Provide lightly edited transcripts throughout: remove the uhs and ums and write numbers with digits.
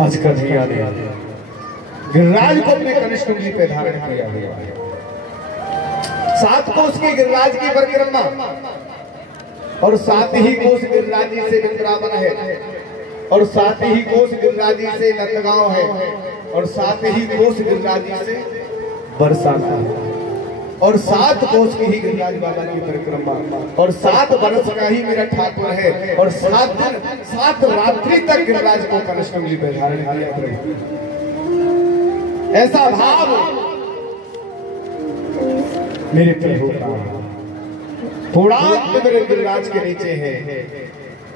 आज कन्हैया ने गिरिराज को अपने कनिष्ठ उंगली पे धारण किया हुआ है। 7 कोस की गिरिराज की परिक्रमा और 7 ही कोस गिरिराज जी से वृंदावन है और 7 ही कोस गिरिराज जी से नंदगांव है और 7 ही कोस गिरिराज जी से बरसाना है और 7 कोस की ही गिरिराज बाबा की परिक्रमा और 7 वर्ष का ही मेरा ठाकुर है और 7 दिन 7 रात्रि तक गिरिराज को कनिष्ठ उंगली पे धारण किया। ऐसा भाव मेरे प्रभु का थोड़ा मेरे गिरिराज के नीचे है।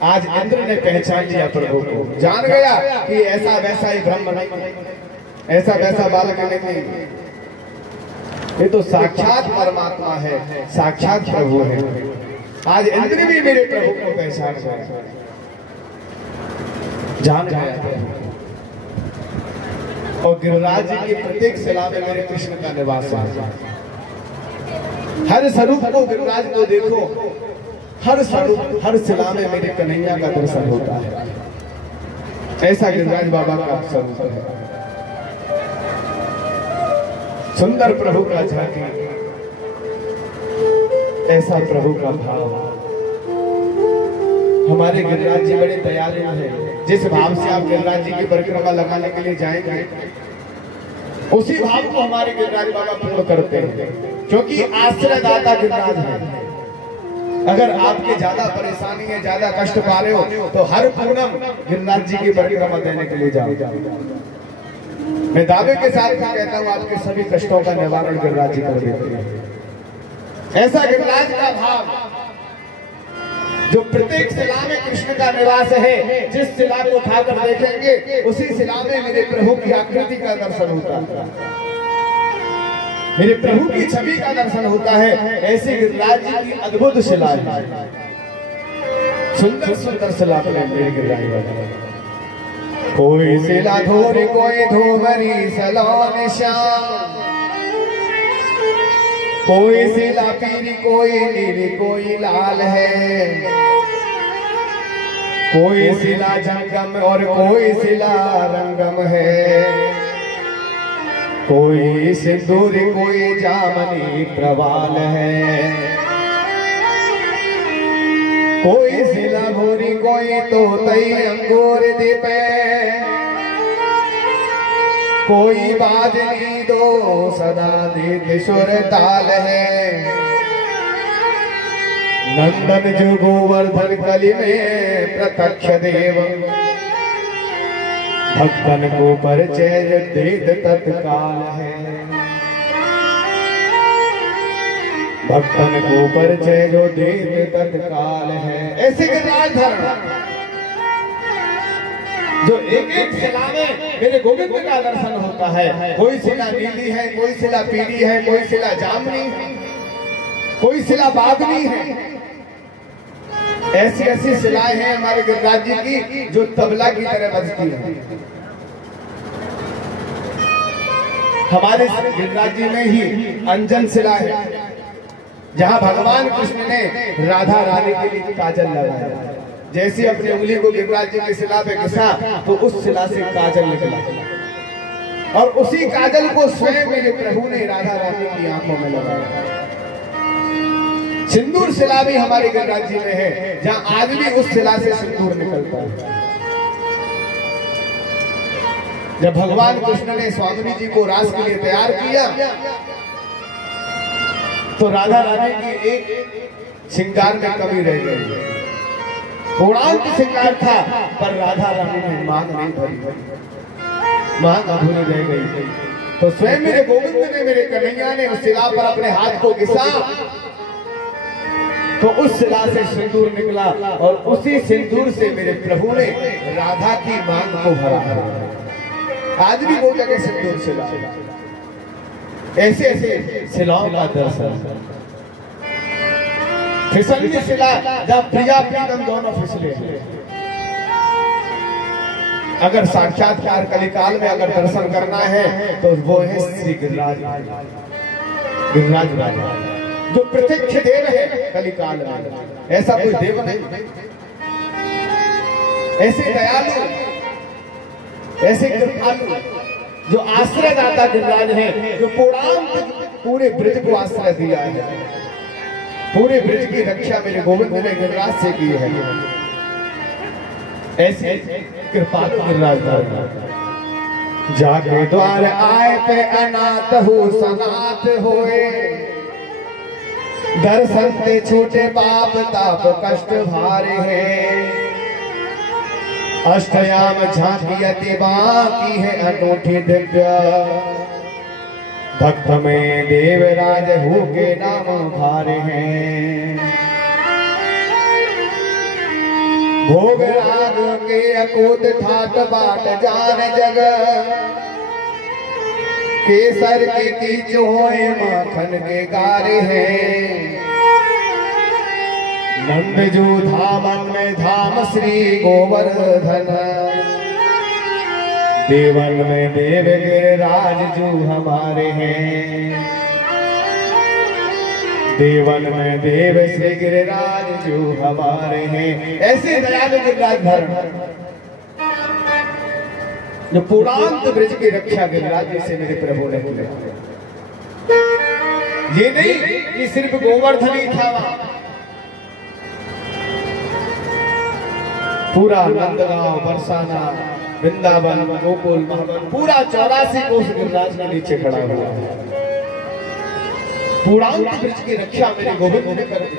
आज इंद्र ने पहचान लिया प्रभु को, जान गया कि ऐसा वैसा ही ब्रह्म नहीं, ऐसा वैसा बालक नहीं, ये तो साक्षात परमात्मा है, साक्षात प्रभु है। आज इंद्र भी मेरे प्रभु को पहचान गया, जान गया और गिरिराज जी की प्रत्येक शिला में मेरे कृष्ण का निवास है। हर स्वरूप को गिरिराज को देखो, हर स्वरूप हर शिला में मेरे कन्हैया का दर्शन होता है। ऐसा गिरिराज बाबा का स्वरूप है। सुंदर प्रभु का झांकी, ऐसा प्रभु का भाव। हमारे गिरिराज जी बड़े दयालु हैं। जिस भाव से आप गिरिराज जी की परिक्रमा लगाने के लिए जाएंगे, उसी भाव को हमारे गिरिराज बाबा पूर्ण करते हैं, क्योंकि आश्रयदाता गिरिराज है। अगर आपके ज्यादा परेशानी है, ज्यादा कष्ट पा रहे हो, तो हर पूनम गिरिराज जी की परिक्रमा देने के लिए जाओ। मैं दावे के साथ कहता हूँ, आपके सभी कष्टों का निवारण गिरिराज जी कर देते हैं। ऐसा गिरिराज का भाव जो प्रत्येक शिला में कृष्ण का निवास है। जिस शिला को उठाकर देखेंगे, उसी शिला में मेरे प्रभु की आकृति का दर्शन होता है, मेरे प्रभु की छवि का दर्शन होता है। ऐसी गिरिराज जी की अद्भुत शिला है, सुंदर सुंदर शिला मेरे गिरिराज बाबा। कोई शिला धोर, कोई धूमरी सलोन श्याम, कोई शिला पीरी, कोई नीली, कोई लाल है। कोई शिला जंगम और कोई शिला रंगम है। कोई सिंदूर, कोई जामनी प्रवाल है। कोई शिला भूरी, कोई तोतई अंगूर दीपे। कोई बाजनी दो सदा दीत सुर ताल है। नंदन जो गोवर्धन कलि में प्रत्यक्ष देव, भक्तन को परिचय देत तत्काल है। भक्तन को परिचय जो देत तत्काल है। ऐसे गिरिराज धर्म जो एक एक शिला में मेरे गोविंद का दर्शन होता है। कोई शिला नीली है, कोई शिला पीली है, कोई शिला जामनी, कोई शिला बागनी है। ऐसी ऐसी शिलाएं हैं हमारे गिरिराज जी की जो तबला की तरह बजती है। हमारे गिरिराज जी में ही अंजन शिला है, जहां भगवान कृष्ण ने राधा रानी के लिए काजल लगाया। जैसे अपनी उंगली को गिरिराज जी की शिला पे घिसा, तो उस शिला से काजल निकला और उसी काजल को स्वयं मेरे प्रभु ने राधा रानी की आंखों में लगाया। सिंदूर शिला भी हमारे गिरिराज जी में है, जहां आज भी उस शिला से सिंदूर निकलता है। जब भगवान कृष्ण ने स्वामी जी को रास के लिए तैयार किया, तो राधा रानी की एक श्रृंगार में कमी रह गई। थोड़ा श्रृंगार था, पर राधा रानी ने मांग नहीं भरी, मांग अधूरी रह गई। तो स्वयं मेरे गोविंद ने, मेरे कन्हैया ने उस शिला पर अपने हाथ को घिसा, तो उस शिला से सिंदूर निकला और उसी सिंदूर से मेरे प्रभु ने राधा की मांग को भरा। आज भी वो जगह सिंदूर शिला। ऐसे ऐसे शिलाओं का दर्शन। फिसलनी शिला, जब प्रिया प्रीतम दोनों फिसले। अगर साक्षात्कार कलिकाल में अगर दर्शन करना है, तो वो है श्री गिरिराज। गिरिराज राजा जो प्रत्यक्ष देव है कलिकाल में, ऐसा कोई देव नहीं। ऐसे दयालु, ऐसे कृपालु जो आश्रय दाता गिरिराज है, जो पूरे ब्रज को आश्रय दिया है, पूरे ब्रज की रक्षा मेरे गोविंद ने गिरिराज से की है। ऐसे कृपालु गिरिराज जाके द्वार आए पे अनाथ हो सनाथ होए, दर्शन से छूटे पाप ताप कष्ट भारे हैं। अष्टयाम झांकी अति बाकी है अनूठी दिव्य, भक्त में देवराज हो के नाम भारे हैं। भोग राग के अकूत ठाट बाट जान जग, केसर के तीज होए माखन के गारे हैं। नंद जो धामन में धाम श्री गोवर्धन, देवन में देव गिरिराज जो हमारे हैं। देवन में देव श्री गिरिराज जो हमारे हैं। ऐसे दयालु गिरिराज धर्म जो पुरांत ब्रज की रक्षा गिरिराज जैसे मेरे प्रभु ने बोले। ये नहीं कि सिर्फ गोवर्धन ही था, पूरा नंदगांव, बरसाना, वृंदावन, गोकुल, महावन, पूरा 84 कोस गिरिराज के नीचे खड़ा हुआ है। पुरांत ब्रज की रक्षा मेरे गोविंद ने कर दी।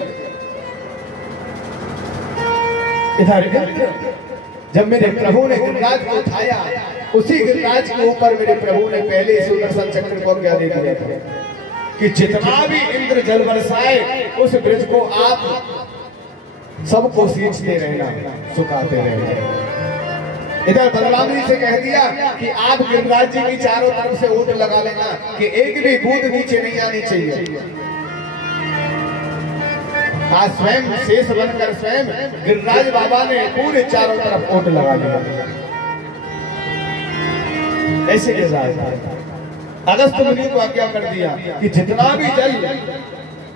इधर जब मेरे प्रभु ने गिरिराज को उठाया, उसी गिरिराज के ऊपर मेरे प्रभु ने पहले सुदर्शन चक्र को क्या दे दिया था कि जितना भी इंद्र जल बरसाए उस ब्रज को आप सबको सींचते रहना, सुखाते रहना। इधर बलराम जी से कह दिया कि आप गिरिराज जी की चारों तरफ से ऊंट लगा लेना कि एक भी बूंद नीचे नहीं आनी चाहिए। आज स्वयं शेष बनकर स्वयं गिरिराज बाबा ने पूरे चारों तरफ ऊंट लगा लिया। ऐसे गिरिराज अगस्त मुनि को आज्ञा कर दिया कि जितना भी जल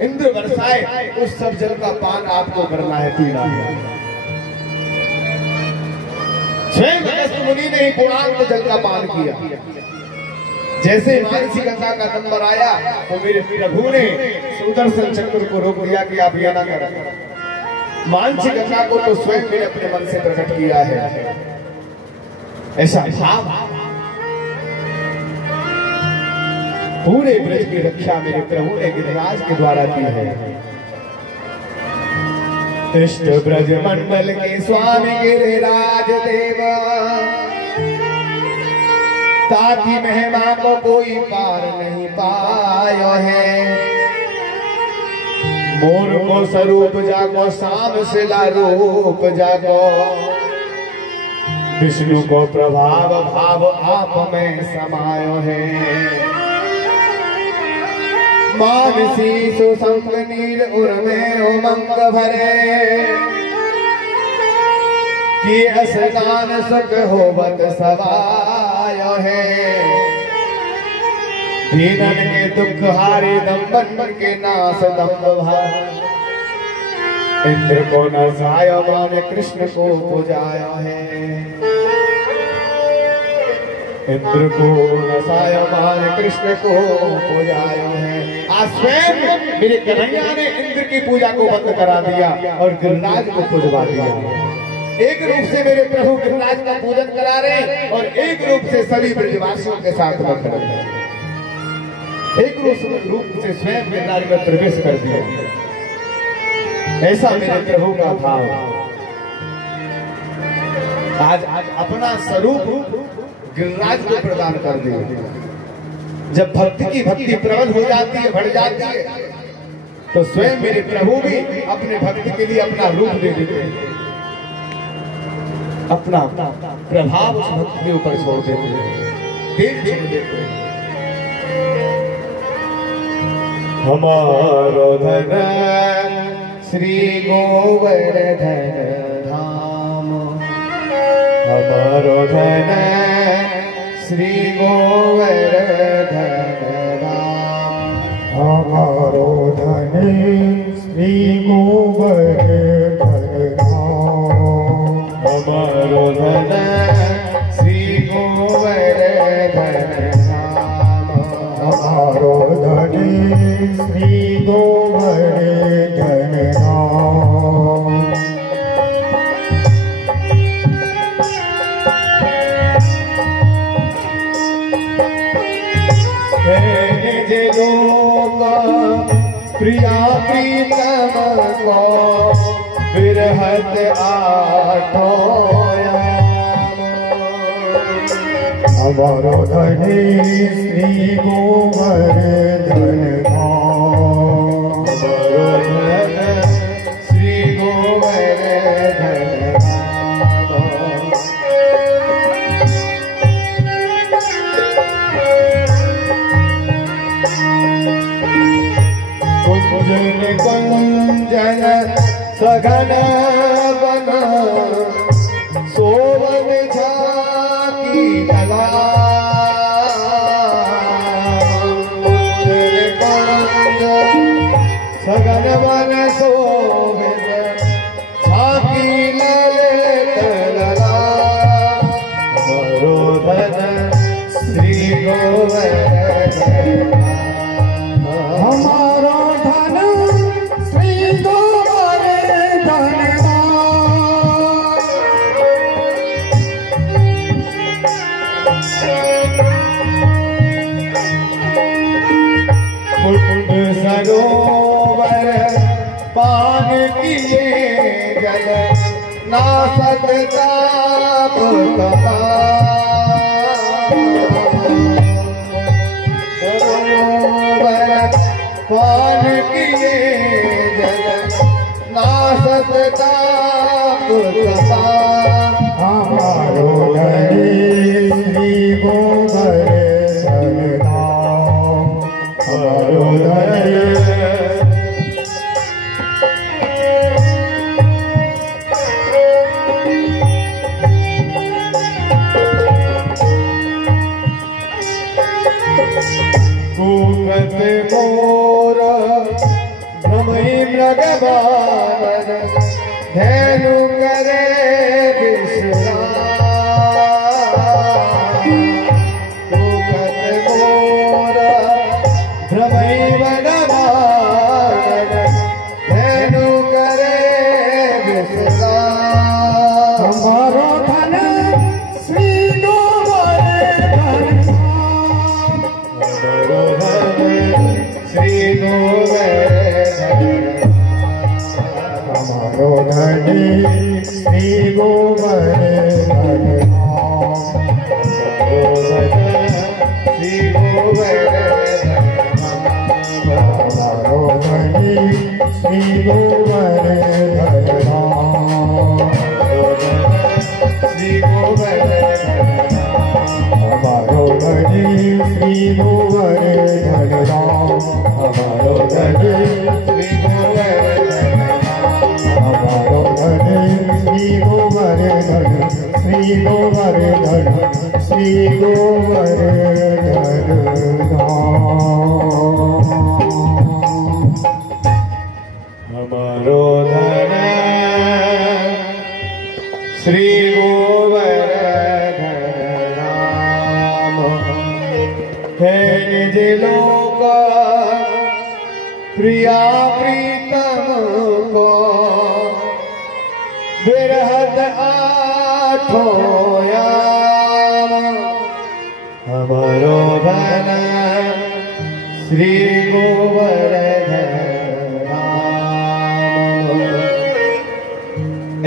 इंद्र बरसाए उस सब जल का पान आपको करना है, पीना है। स्वयं अगस्त मुनि ने ही पुराण जल का पान किया। जैसे मानसी गंगा का नंबर आया तो मेरे प्रभु ने सुदर्शन चक्र को रोक दिया कि आप यह ना करें। मानसी गंगा को तो स्वयं मेरे अपने मन से प्रकट किया है। ऐसा पूरे ब्रज की रक्षा मेरे प्रभु ने गिरिराज के द्वारा की है। इष्ट ब्रज मंडल के स्वामी गिरिराज देव, ताकि महिमा को कोई पार नहीं पायो है। मोर को स्वरूप जाको, शाम शिला रूप जाको, विष्णु को प्रभाव भाव आप में समायो है। मानसी सुसंग नीर उर्मे उमंग भरे, कि असदान सुख होवत सवायो है। दीनन के दुख हारे दम्बन के नाश दम्ब भार, इंद्र को नसायो मान कृष्ण को पुजायो है। इंद्र को नसायो मान कृष्ण को पुजायो है। आज स्वयं मेरे कन्हैया ने इंद्र की पूजा को बंद करा दिया और गिरिराज को पूजवा दिया। एक रूप से मेरे प्रभु गिरिराज का पूजन करा रहे और एक रूप से सभी ब्रजवासियों के साथ बंद कर रहे। एक रूप से स्वयं गिरिराज में प्रवेश कर दिया। ऐसा मेरे प्रभु का भाव। आज अपना स्वरूप गिरिराज को प्रदान कर दिया। जब भक्ति की भक्ति प्रबल हो जाती है, बढ़ जाती है, तो स्वयं मेरे प्रभु भी अपने भक्ति के लिए अपना रूप दे देते हैं, अपना प्रभाव उस भक्त के ऊपर छोड़ देते हैं, तेज छोड़ देते हैं। हमारो धन श्री गोवर्धन धाम, हमारो धन श्री गोवर्धन धाम, हमारो धन श्री गोवर्धन धाम, हमारो धन श्री गोवर्धन प्रिया प्रीतम को बिरहत आठों हमारो धनी श्री गोवर्धन धाम श्री गोवर्धन कुंजन कुंजन सघन वन सोवन झाकी तला सघन वन सोवन झाकी ललतला मरोधन श्री गोवर्धन हमारो धन श्री गोवर्धन कुंड सरोवर पान किए जल नासक ताप सरोवर पान किए जल नासक ताप हमारो धनी श्री गोवर्धन धाम हमारो धनी कूकत मोर भ्रमई मृगवान धेनु करे विश्राम कूकत मोर भ्रमई मृगवान धेनु करे विश्राम हमारो धन श्री गोवर्धन श्री गोवर्धन हमारो धनी श्री गोवर्धन श्री गोवर्धन हमारो धनी श्री गोवर्धन श्री गोवर्धन हमारो धनी श्री गोवर्धन हमारो धनी श्री गोवर्धन हमारो धनी श्री गोवर्धन श्री गोवर्धन श्री गोवर्धन हमारो धन श्री गोवर्धन नाम है निज लोक प्रिया प्रीतम को बिरहत आठों याम हमारो धन श्री गोवर्धन नाम।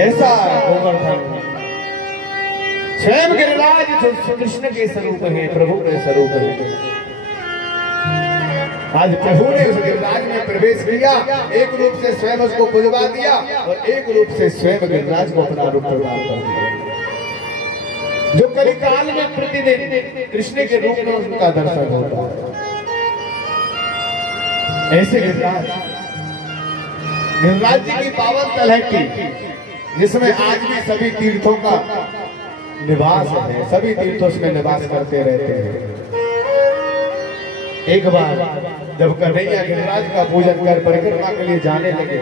ऐसा गोवर्धन स्वयं गिरिराज कृष्ण के स्वरूप है, प्रभु के स्वरूप है। आज प्रभु ने उस गिरिराज में प्रवेश किया, एक रूप से स्वयं उसको बुझवा दिया और एक रूप से स्वयं गिरिराज को अपना रूप प्रदान कर दिया। जो कलिकाल में प्रतिदिन कृष्ण के रूप में उनका दर्शन होता है, ऐसे गिरिराज जी की पावन तलहटी जिसमें आज भी सभी तीर्थों का निवास है, सभी तीर्थों में निवास करते रहते हैं। एक बार जब कन्हैया गिरिराज का पूजन कर परिक्रमा के लिए जाने लगे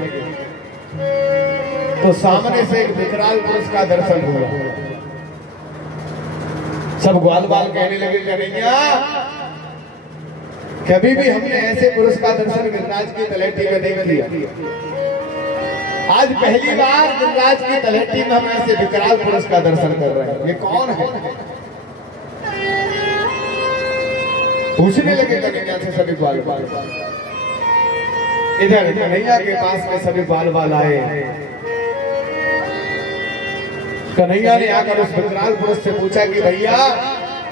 तो सामने से एक विकराल पुरुष का दर्शन हुआ। सब ग्वाल बाल कहने लगे, कन्हैया कभी भी हमने ऐसे पुरुष का दर्शन गिरिराज की तलहटी में नहीं किया। आज पहली बार गिरिराज की तलहटी में हम ऐसे विकराल पुरुष का दर्शन कर रहे हैं, ये कौन है? पूछने लगे कन्हैया से सभी ग्वाल बाल। इधर कन्हैया के पास में सभी बाल बाल आए। कन्हैया ने आकर उस विकराल पुरुष से पूछा कि भैया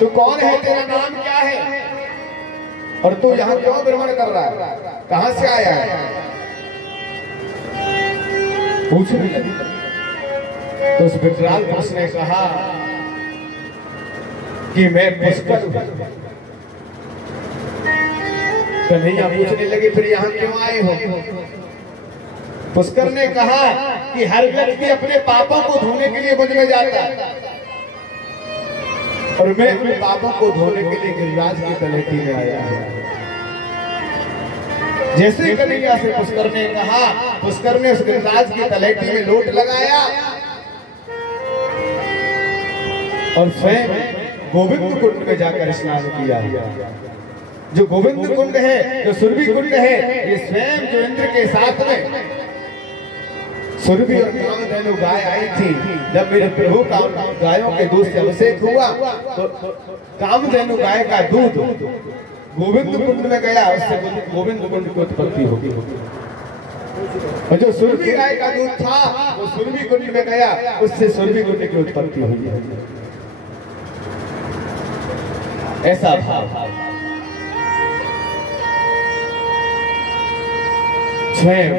तू कौन है, तेरा नाम क्या है और तू यहाँ क्यों भ्रमण कर रहा है, कहां से आया है, पूछने लगी। तो उस विकराल पुरुष ने कहा कि मैं पुष्कर हूं। कन्हैया पूछने लगे फिर यहाँ क्यों आए हो। पुष्कर ने कहा कि हर व्यक्ति अपने पापों को धोने के लिए मुझ में जाता है और मैं अपने पापों को धोने के लिए गिरिराज की तलहटी में आया हूं। जैसे कन्हैया से पुष्कर ने कहा, पुष्कर ने उस गिरिराज की तलहटी में लोट लगाया और स्वयं गोविंद कुंड में जाकर स्नान किया। जो गोविंद कुंड है, जो सुरभि कुंड है, ये स्वयं जो इंद्र के साथ में सुरभि और कामधेनु गाय आई थी। जब मेरे प्रभु का गायों के दूध से अभिषेक हुआ तो कामधेनु गाय का दूध गोविंद कुंड में गया, उससे गोविंद कुंड की उत्पत्ति होगी। और जो सुरभि गाय का दूध था वो सुरभि कुंड में गया, उससे सुरभि कुंड की उत्पत्ति हुई। ऐसा भाव स्वयं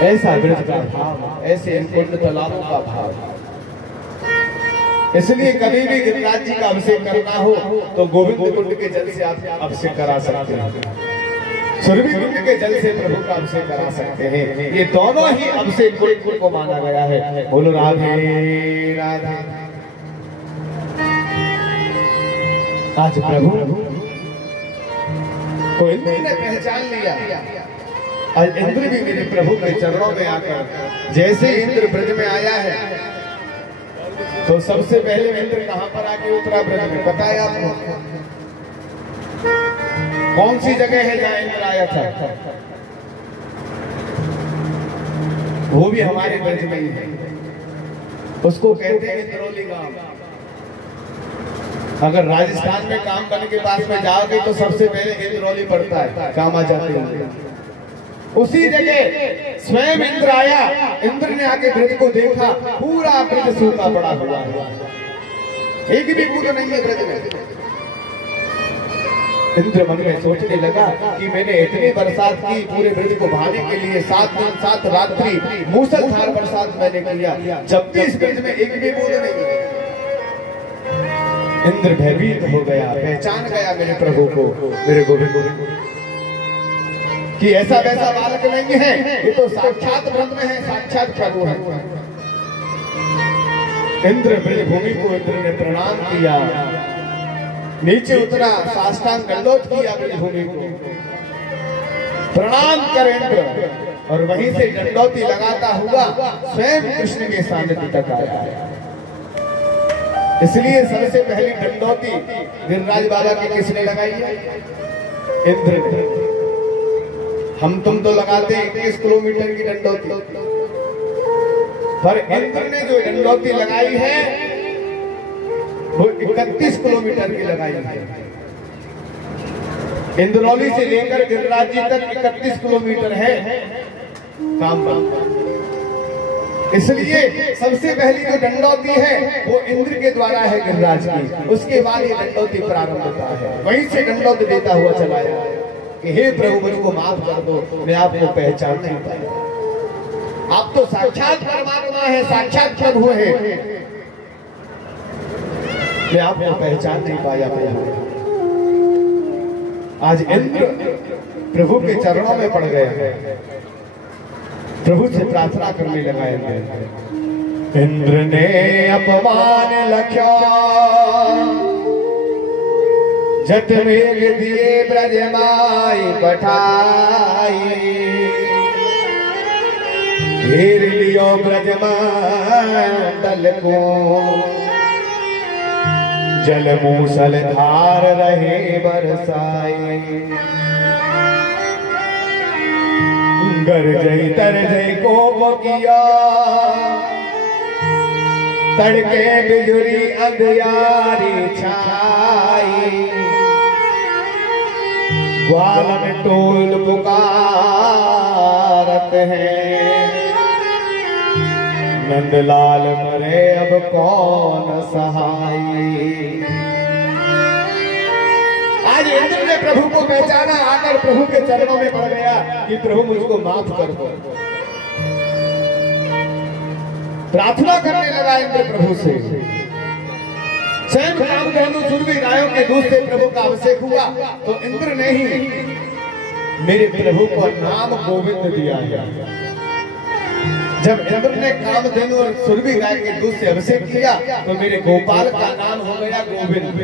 ऐसा ब्रज का भाव, ऐसे कुंड तालाबों का भाव। इसलिए कभी भी गिरिराज जी का अभिषेक करना हो तो गोविंद कुंड के जल से आप अभिषेक करा सकते हैं, सुरभि कुंड के जल से प्रभु का अभिषेक करा सकते हैं। ये दोनों ही अभिषेक कुंड को माना गया है। बोलो राधे राधे। आज प्रभु को इंद्र ने पहचान लिया। आज इंद्र भी मेरे प्रभु के चरणों में आकर, जैसे इंद्र ब्रज में आया है तो सबसे पहले इंद्र कहां पर आके उतरा ब्रज में, पता है आपको कौन सी जगह है जहां इंद्र आया था? वो भी हमारे ब्रज में ही है। उसको कहते हैं इंद्रौली गांव। अगर राजस्थान में काम करने के पास में जाओगे तो सबसे पहले इंद्रौली पड़ता है, काम आ जाते हैं। उसी जगह स्वयं इंद्र आया। इंद्र ने आके ब्रज को देखा, पूरा ब्रज सूखा पड़ा हुआ है, एक भी बूंद नहीं है ब्रज में। इंद्र मन में सोचने लगा कि मैंने इतनी बरसात की पूरे ब्रज को बहाने के लिए, 7 दिन 7 रात्रि मूसलधार बरसात मैंने किया, जब भी इस ब्रज में एक भी बूंद नहीं है। इंद्र भयभीत हो गया, पहचान गया मेरे प्रभु को, मेरे गोविंद को, कि ऐसा वैसा बालक नहीं है, ये तो साक्षात ब्रह्म है, साक्षात प्रभु है। इंद्र ब्रज भूमि को इंद्र ने प्रणाम किया, नीचे उतरा, साष्टांग दंडोत किया ब्रज भूमि को, प्रणाम कर इंद्र, और वहीं से दंडोती लगाता हुआ स्वयं कृष्ण के सानिध्य तक आया। इसलिए सबसे पहली दंडोती गिरिराज बाबा की किसने लगाई है? इंद्र ने। हम तुम तो लगाते 21 किलोमीटर की दंडोती, पर इंद्र ने जो दंडोती लगाई है वो 31 किलोमीटर की लगाई है। इंद्रौली से लेकर गिरिराज जी तक 31 किलोमीटर है काम। इसलिए सबसे पहली जो दंडोती है वो इंद्र के द्वारा है गिरिराज की, उसके बाद ये दंडोती प्रारंभ होता है। वहीं से दंडोती देता हुआ चला जाए कि हे प्रभु मुझको माफ कर दो, मैं आपको पहचान नहीं पाया। आप तो साक्षात परमात्मा है, साक्षात प्रभु है, मैं आपको पहचान नहीं पाया। आज इंद्र प्रभु के चरणों में पड़ गए, प्रभु से प्रार्थना करने लगा। इंद्र ने अपमान लख्या, जट मेघ दिए ब्रज माई पठाई, घेर लियो ब्रज मंडल को, जल मूसल धार रहे बरसाए, गरजई तरजई को किया, तड़के बिजुरी अंधियारी छाई, ग्वालन टोल पुकारत हैं, नंदलाल मरे अब कौन सहाय। आज इंद्र ने प्रभु को पहचाना, आकर प्रभु के चरणों में पड़ गया कि प्रभु मुझको माफ कर दो। प्रार्थना करने लगा इंद्र प्रभु से। स्वयं कामधेनु सुरभि गायों के दूध से प्रभु का अभिषेक हुआ तो इंद्र ने ही मेरे प्रभु को नाम गोविंद दिया है। जब इंद्र ने कामधेनु और सुरभि गाय के दूध से अभिषेक किया तो मेरे गोपाल का नाम हो गया गोविंद।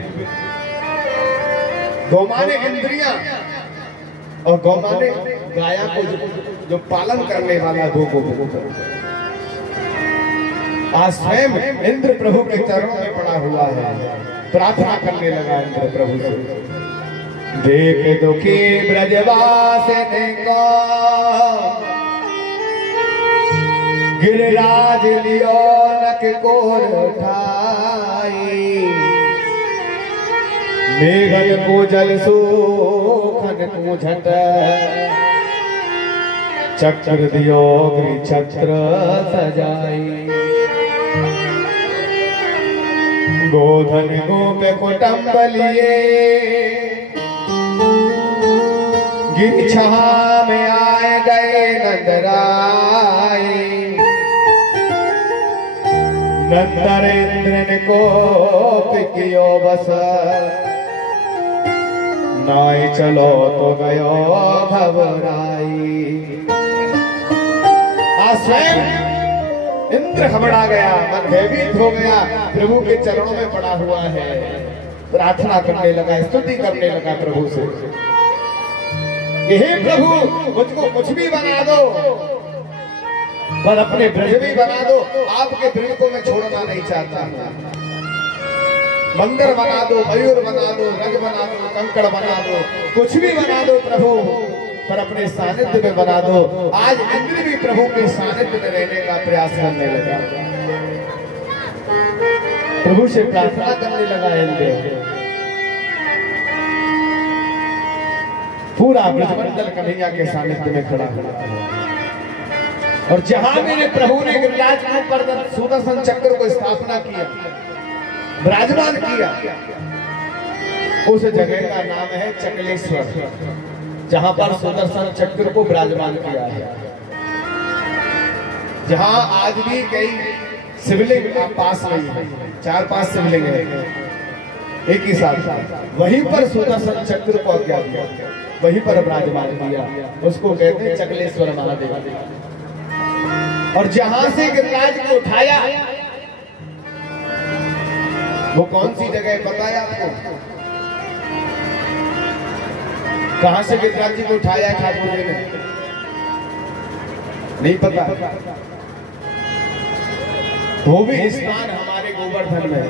गौमाने इंद्रियां और गौमाने गाया को जो पालन करने वाला गोविंद। आज स्वयं इंद्र प्रभु के चरणों में पड़ा हुआ है, प्रार्थना करने लगा इंद्र प्रभु से। देख दुखी ब्रजवास देखो, गिरिराज लियो नक कोर उठाई, मेघन को जल सूखन को झट, चक्र दियो छत्र सजाई। गोधन गोप कुटुंब लिए, गिर छहा में आए गए नंदराय, नंदरेंद्र को पिकियो बस, नाय चलो तो गयो घबराई। स्वयं इंद्र घबरा गया, मन भयभीत हो गया, प्रभु के चरणों में पड़ा हुआ है, प्रार्थना करने लगा, स्तुति करने लगा प्रभु से। हे प्रभु मुझको कुछ भी बना दो, पर अपने ब्रज भी बना दो, आपके ब्रज को मैं छोड़ना नहीं चाहता। मंदिर बना दो, मयूर बना दो, रज बना दो, कंकड़ बना दो, कुछ भी बना दो प्रभु, पर अपने सानिध्य में बना दो। आज इंद्र भी प्रभु के सानिध्य में रहने का प्रयास करने लगा, प्रभु से प्रार्थना करने लगा। इंद्र पूरा ब्रजमंडल कन्हैया के सानिध्य में खड़ा हुआ और जहां मेरे प्रभु ने गिरिराज के ऊपर सुदर्शन चक्र को स्थापना किया, विराजमान किया, उस जगह का नाम है चकलेश्वर, जहां पर सुदर्शन चक्र को विराजमान किया है। जहां आज भी कई शिवलिंग पास नहीं है, 4-5 शिवलिंग है एक ही साथ, वहीं पर सुदर्शन चक्र को क्या दिया, वहीं पर विराजमान किया, उसको कहते हैं चकलेश्वर महादेव। और जहां से गिरिराज को उठाया, वो कौन सी जगह पता है आपको? कहां से गिरिराज जी को उठाया है ठाकुर जी ने? नहीं पता। वो भी स्थान हमारे गोवर्धन में है।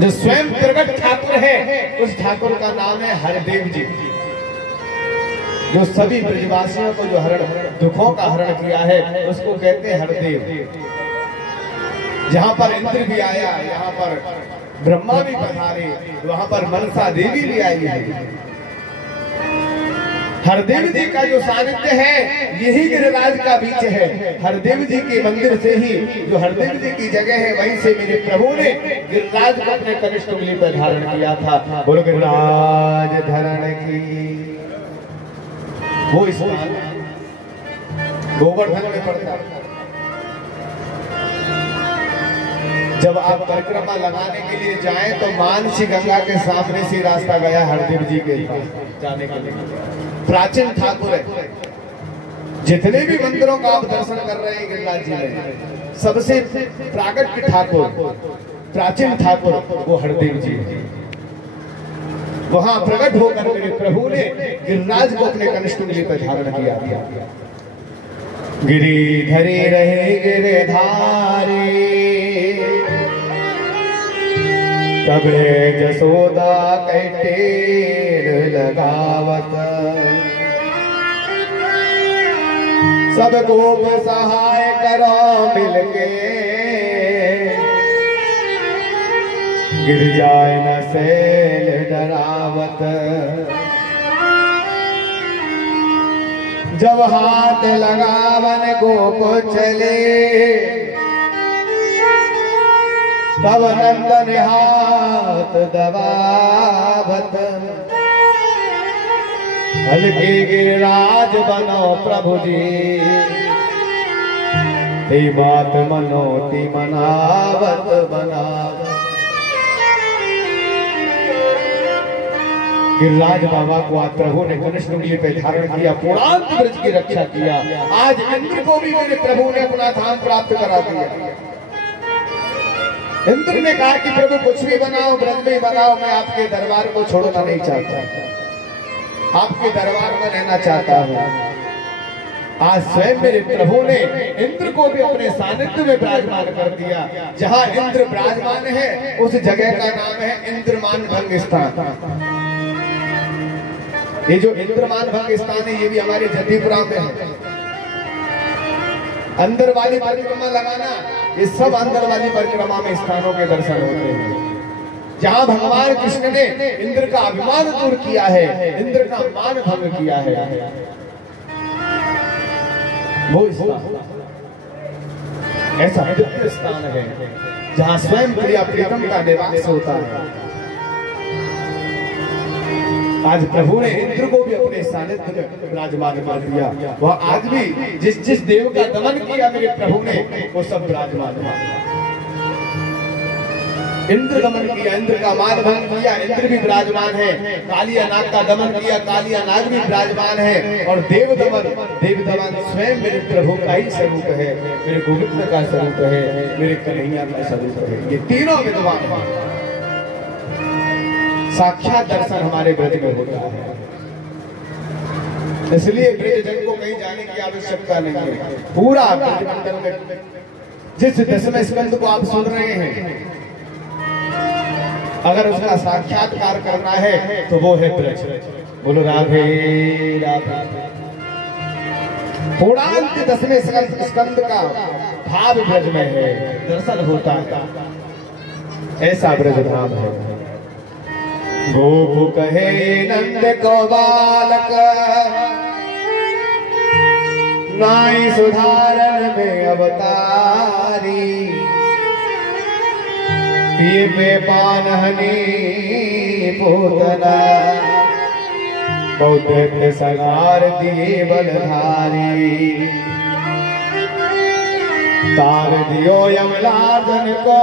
जो स्वयं प्रगट ठाकुर है, उस ठाकुर का नाम है हरदेव जी, जो सभी ब्रजवासियों को जो दुखों का हरण किया है, उसको कहते हैं हरदेव। जहां पर इंद्र भी आया, यहाँ पर ब्रह्मा भी पधारे, वहां पर मनसा देवी भी आई है। हरदेव जी का जो सानिध्य है, यही गिरिराज का बीच है। हरदेव जी के मंदिर से ही, जो हरदेव जी की जगह है, वहीं से मेरे प्रभु ने गिरिराज को अपने कनिष्ठ उंगली पर धारण किया था। बोलो गिरिराज धरण की। वो स्थान गोवर्धन में पड़ता। जब आप परिक्रमा लगाने के लिए जाएं तो मानसी गंगा के सामने से रास्ता गया हरदेव जी के जाने के लिए। प्राचीन ठाकुर है, जितने भी मंदिरों का आप दर्शन कर रहे हैं गिरिराज जी में, सबसे प्रागट ठाकुर, प्राचीन ठाकुर वो हरदेव जी है। वहां प्रकट होकर मेरे प्रभु ने गिरिराज को अपने कनिष्ठ उंगली पर धारण किया। गिरिधरे रहे गिरधारी, तबे जसोदा कैटेर लगावत, सब गोप सहाय करो मिलके, गिर जाए न सैल डरावत, जब हाथ लगावन को चले, तब नंदन हाथ दबावत, हल्के गिरिराज बनो प्रभु जी, ते बात मनोती मनावत बनावत। गिरिराज बाबा को आज प्रभु ने कनिष्ठ पे धारण किया, पूर्णांत ब्रज की रक्षा किया। आज इंद्र को भी मेरे प्रभु ने अपना धाम प्राप्त करा दिया। इंद्र ने कहा कि प्रभु कुछ भी बनाओ, ब्रज में बनाओ, मैं आपके दरबार को छोड़ना नहीं चाहता, आपके दरबार में रहना चाहता हूँ। आज स्वयं मेरे प्रभु ने इंद्र को भी अपने सानिध्य में विराजमान कर दिया। जहाँ इंद्र विराजमान है उस जगह का नाम है इंद्रमान भंग स्थान। ये जो इंद्रमान भंग स्थान है ये भी हमारे जतीपुरा में है। अंदर वाली परिक्रमा लगाना, ये सब अंदर वाली परिक्रमा में स्थानों के दर्शन होते हैं। जहाँ भगवान कृष्ण ने इंद्र का अभिमान दूर किया है, इंद्र का मान भंग किया है, वो स्थान ऐसा दिव्य स्थान है जहाँ स्वयं प्रिया प्रीतम का निवास होता है। आज प्रभु ने इंद्र को भी अपने सानिध्य में विराजमान कर दिया। वह आज भी जिस जिस देव का दमन किया मेरे प्रभु ने, वो सब विराजमान है। इंद्र दमन किया, इंद्र का मान भंग किया, इंद्र भी विराजमान है। कालिया नाग का दमन किया, कालिया नाग भी विराजमान है। और देव दमन स्वयं मेरे प्रभु का ही स्वरूप है, मेरे गोविंद का स्वरूप है, मेरे कन्हैया का स्वरूप है। ये तीनों विद्वान साक्षात दर्शन हमारे ब्रज में होता है। इसलिए ब्रज जन को कहीं जाने की आवश्यकता नहीं है। पूरा ब्रज मंडल में जिस 10वें स्कंद को आप सुन रहे हैं, अगर उसका साक्षात्कार करना है तो वो है ब्रज। बोलो राधे राधे। पूर्णांत 10वें स्कंद का भाव ब्रज में है, दर्शन होता है। ऐसा ब्रज धाम है। गोप कहे नंद को बालक, नाई सुधारन में अवतारी, ये में पानहनी पूतना, बहुत सगार दिए बलधारी, तार दियो यमलार्जन को,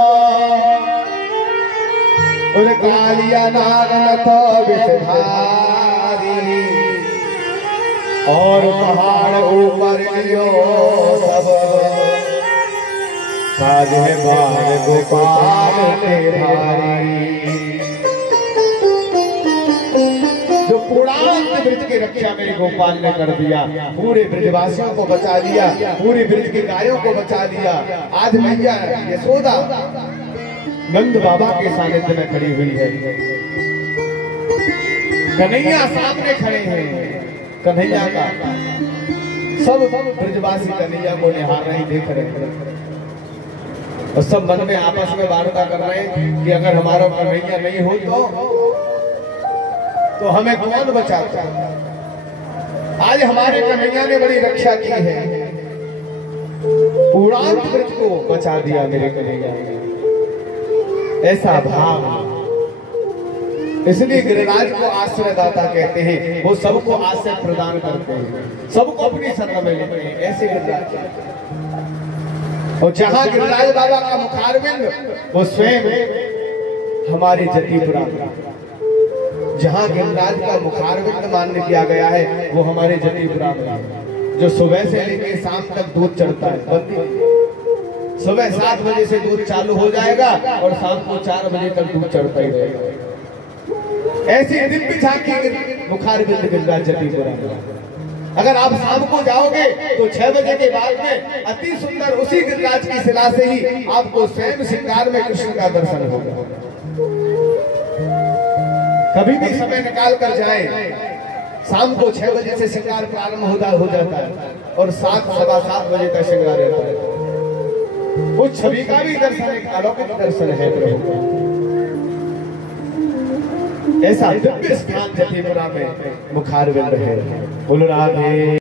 और कालिया नाग नथ विषधारी, और पहाड़ ऊपर लियो सब, साज है बाल गोपाल भारी। जो पूर्णांत ब्रज की रक्षा मेरे गोपाल ने कर दिया, पूरे ब्रजवासियों को बचा लिया, पूरे ब्रज की गायों को बचा लिया। आज मैया यशोदा नंद बाबा के सानिध्य में खड़ी हुई है। कन्हैया सामने खड़े हैं। कन्हैया का सब ब्रजवासी कन्हैया को निहार रहे, देख रहे हैं, और सब मन में आपस में वार्ता कर रहे हैं कि अगर हमारा कन्हैया नहीं हो तो हमें कौन बचाता। आज हमारे कन्हैया ने बड़ी रक्षा की है, पूर्णांत ब्रज को बचा दिया मेरे कन्हैया ने। ऐसा भाव, इसलिए गिरिराज को आश्रयदाता कहते हैं। वो सबको आश्रय प्रदान करते हैं, सबको अपनी शरण में लेते हैं। ऐसे गिरिराज, और जहां गिरिराज बाबा का मुखारविंद, वो स्वयं हमारे जतीपुरा। जहां गिरिराज का मुखारविंद मान्य किया गया है वो हमारे जतीपुरा में, जो सुबह से लेकर शाम तक दूध चढ़ता है। सुबह 7 बजे से दूध चालू हो जाएगा और शाम को 4 बजे तक दूध चढ़ता ही रहेगा। ऐसी दिव्य झांकी मुखारविंद गिरिराज जतीपुरा। अगर आप शाम को जाओगे तो 6 बजे के बाद में अति सुंदर उसी गिरिराज की शिला से ही आपको स्वयं श्रृंगार में कृष्ण का दर्शन होगा। कभी भी समय निकाल कर जाएं। शाम को 6 बजे से श्रृंगार प्रारंभ हो जाता है और 7 सवा 7 बजे तक श्रृंगार रहता है। उस छवि का भी दर्शन एक अलौकिक दर्शन है प्रभु। ऐसा दिव्य स्थान जतिपुरा में मुखारविंद है। बोलो राधे।